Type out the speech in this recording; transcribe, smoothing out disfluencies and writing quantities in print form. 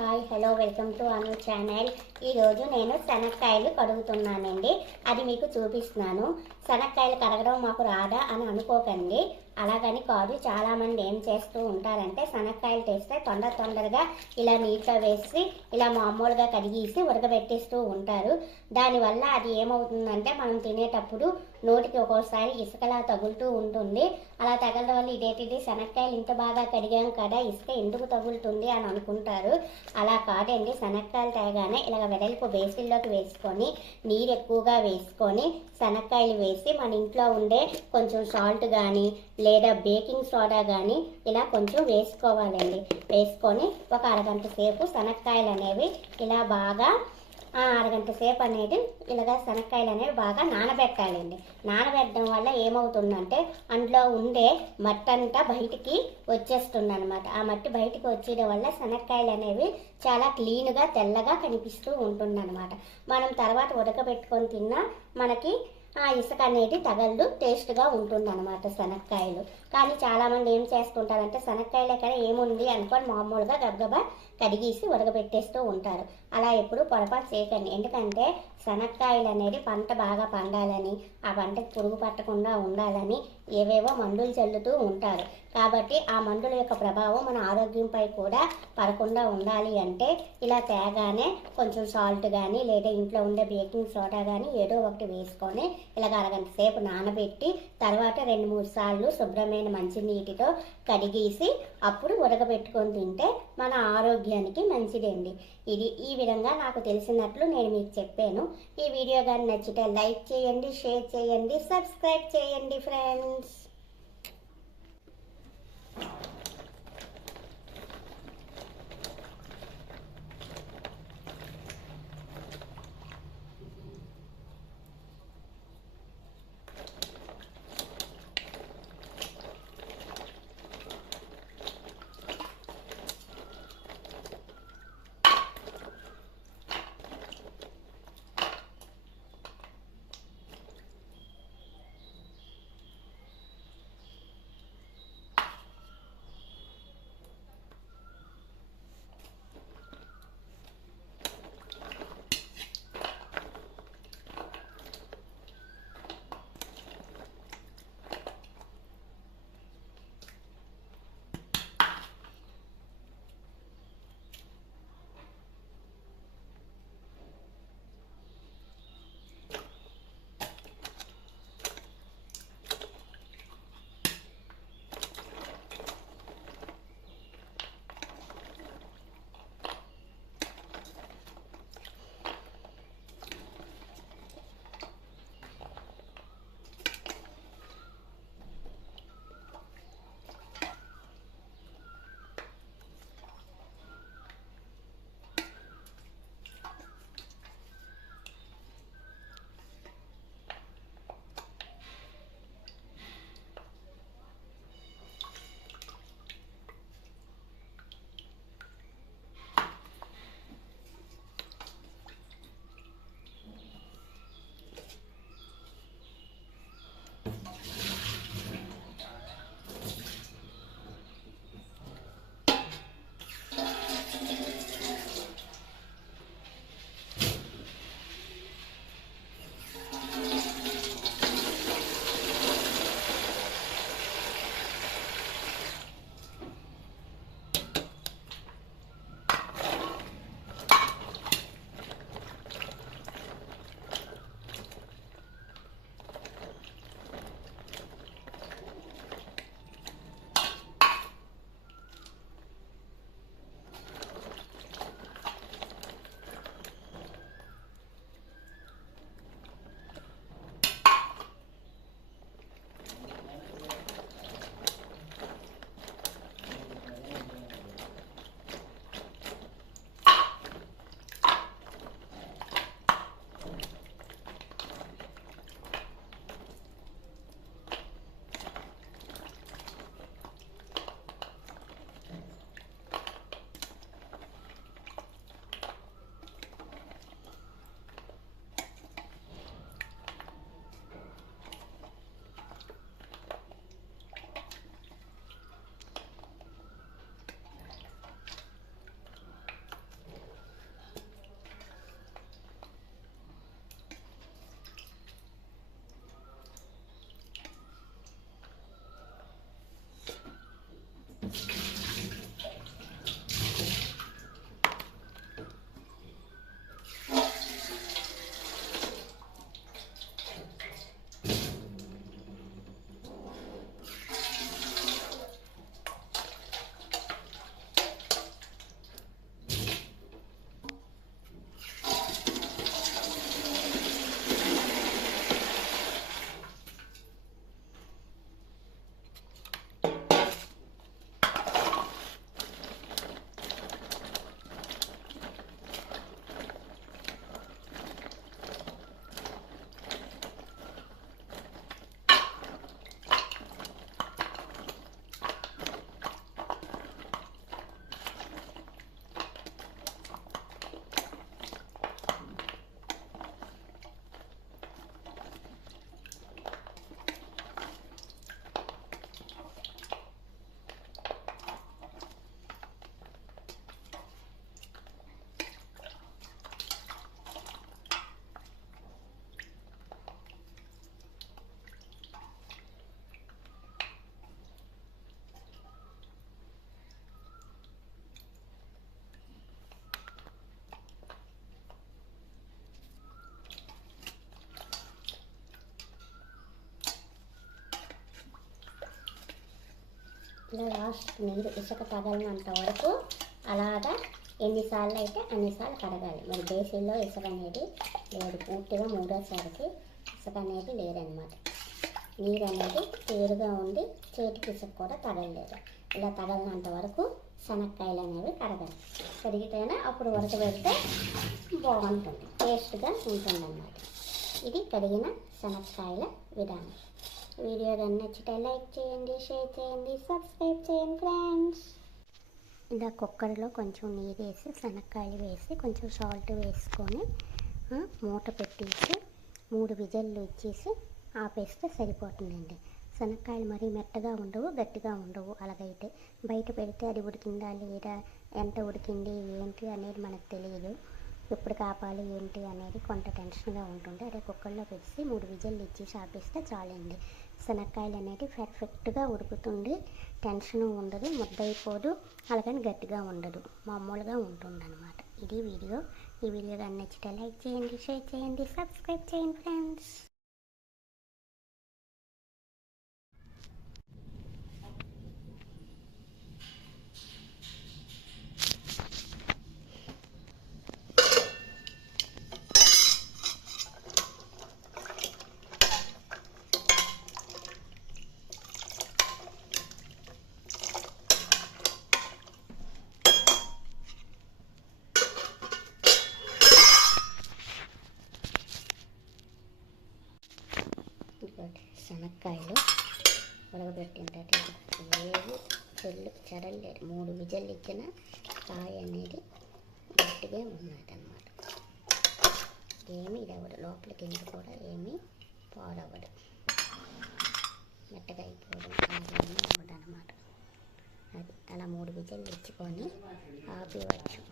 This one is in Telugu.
Hi hello welcome to Anu channel. ఈరోజు నేను శనక్కాయలు కడుగుతున్నానండి. అది మీకు చూపిస్తున్నాను. శనక్కాయలు కడగడం మాకు రాదా అని అనుకోకండి. అలాగని కాదు, చాలామంది ఏం చేస్తూ ఉంటారంటే శనక్కాయలు తెస్తే తొందరగా ఇలా నీటిలో వేసి ఇలా మామూలుగా కడిగేసి ఉడకబెట్టేస్తూ ఉంటారు. దానివల్ల అది ఏమవుతుందంటే మనం తినేటప్పుడు నోటికి ఒక్కోసారి ఇసుకలా తగులుతూ ఉంటుంది. అలా తగలడం వల్ల ఇదేంటిది శనక్కాయలు ఇంత బాగా కడిగాం కదా, ఇసుక ఎందుకు తగులుతుంది అని అనుకుంటారు. అలా కాదండి, శనక్కాయలు తేగానే ఇలా వెడల్పు బేసిన్లోకి వేసుకొని నీరు ఎక్కువగా వేసుకొని శనక్కాయలు వేసి మన ఇంట్లో ఉండే కొంచెం సాల్ట్ కానీ లేదా బేకింగ్ సోడా కానీ ఇలా కొంచెం వేసుకోవాలండి. వేసుకొని ఒక అరగంట సేపు శనక్కాయలు అనేవి ఇలా బాగా అరగంట సేపు అనేది ఇలాగా శనక్కాయలు అనేవి బాగా నానబెట్టాలండి. నానబెట్టడం వల్ల ఏమవుతుందంటే అందులో ఉండే మట్టి అంతా బయటికి వచ్చేస్తుంది అనమాట. ఆ మట్టి బయటికి వచ్చేయడం వల్ల శనక్కాయలు అనేవి చాలా క్లీన్గా తెల్లగా కనిపిస్తూ ఉంటుందన్నమాట. మనం తర్వాత ఉడకబెట్టుకొని తిన్నా మనకి ఆ ఇసుక అనేది తగలదు, టేస్ట్గా ఉంటుందన్నమాట శనక్కాయలు. కానీ చాలామంది ఏం చేస్తుంటారంటే శనక్కాయలు ఎక్కడ ఏముంది అనుకొని మామూలుగా గబగబా కడిగేసి ఉడకబెట్టేస్తూ ఉంటారు. అలా ఎప్పుడు పొరపాటు చేయకండి. ఎందుకంటే శనక్కాయలు అనేది పంట బాగా పండాలని, ఆ పంటకు పురుగు పట్టకుండా ఉండాలని ఏవేవో మందులు చల్లుతూ ఉంటారు. కాబట్టి ఆ మందుల యొక్క ప్రభావం మన ఆరోగ్యంపై కూడా పడకుండా ఉండాలి అంటే ఇలా తేగానే కొంచెం సాల్ట్ కానీ లేదా ఇంట్లో ఉండే బేకింగ్ సోడా కానీ ఏదో ఒకటి వేసుకొని ఇలాగ అరగంట సేపు నానబెట్టి తర్వాత 2-3 సార్లు శుభ్రమైన మంచినీటితో కడిగేసి అప్పుడు ఉడకబెట్టుకొని తింటే మన ఆరోగ్యానికి మంచిదండి. ఈ విధంగా నాకు తెలిసినట్లు నేను మీకు చెప్పాను. ఈ వీడియో కానీ నచ్చితే లైక్ చేయండి, షేర్ చేయండి, సబ్స్క్రైబ్ చేయండి ఫ్రెండ్స్. ఇలా లాస్ట్ నీరు ఇసుక తగలినంత వరకు అలాగా ఎన్నిసార్లు అయితే అన్నిసార్లు కడగాలి. మరి బేసిన్లో ఇసుక అనేది లేదు, పూర్తిగా మూడోసారికి ఇసుక అనేది లేదనమాట. నీరు అనేది తేరుగా ఉండి చేతికి ఇసుక కూడా తగలలేదు. ఇలా తగలినంత వరకు శనక్కాయలు అనేవి కడగాలి. కడిగితేనే అప్పుడు ఉడకబెడితే బాగుంటుంది, టేస్ట్గా ఉంటుందన్నమాట. ఇది కడిగిన శనక్కాయల విధానం. వీడియో కానీ నచ్చితే లైక్ చేయండి, షేర్ చేయండి, సబ్స్క్రైబ్ చేయండి ఫ్రెండ్స్. ఇలా కుక్కర్లో కొంచెం నీరు వేసి శనక్కాయలు వేసి కొంచెం సాల్ట్ వేసుకొని మూత పెట్టేసి 3 విజిల్లు ఇచ్చేసి ఆపేస్తే సరిపోతుందండి. శనక్కాయలు మరీ మెత్తగా ఉండవు, గట్టిగా ఉండవు. అలాగైతే బయట పెడితే అది ఉడికిందా లేదా, ఎంత ఉడికింది ఏంటి అనేది మనకు తెలియదు. ఎప్పుడు కాపాలి ఏంటి అనేది కొంత టెన్షన్గా ఉంటుంది. అదే కుక్కర్లో పెట్టి 3 విజిల్లు ఇచ్చేసి ఆపేస్తే చాలండి. శనక్కాయలు అనేది పర్ఫెక్ట్గా ఉడుకుతుంది, టెన్షన్ ఉండదు, ముద్దయిపోదు, అలాగని గట్టిగా ఉండదు, మామూలుగా ఉంటుంది అనమాట. ఇది వీడియో. ఈ వీడియో కానీ నచ్చితే లైక్ చేయండి, షేర్ చేయండి, సబ్స్క్రైబ్ చేయండి ఫ్రెండ్స్. శనక్కాయలు ఉడకబెట్టిన ఏవి చెరలేదు. 3 విజిల్లు ఇచ్చిన కాయ అనేది గట్టిగా ఉన్నదన్నమాట. ఏమీ ఇదవ్వదు, లోపలికి వెళ్ళి కూడా ఏమీ పాడవ్వదు, మెత్తగా అయిపోవడం అలాగే అవ్వదు అనమాట. అది అలా 3 విజిల్లు ఇచ్చుకొని ఆపేయవచ్చు.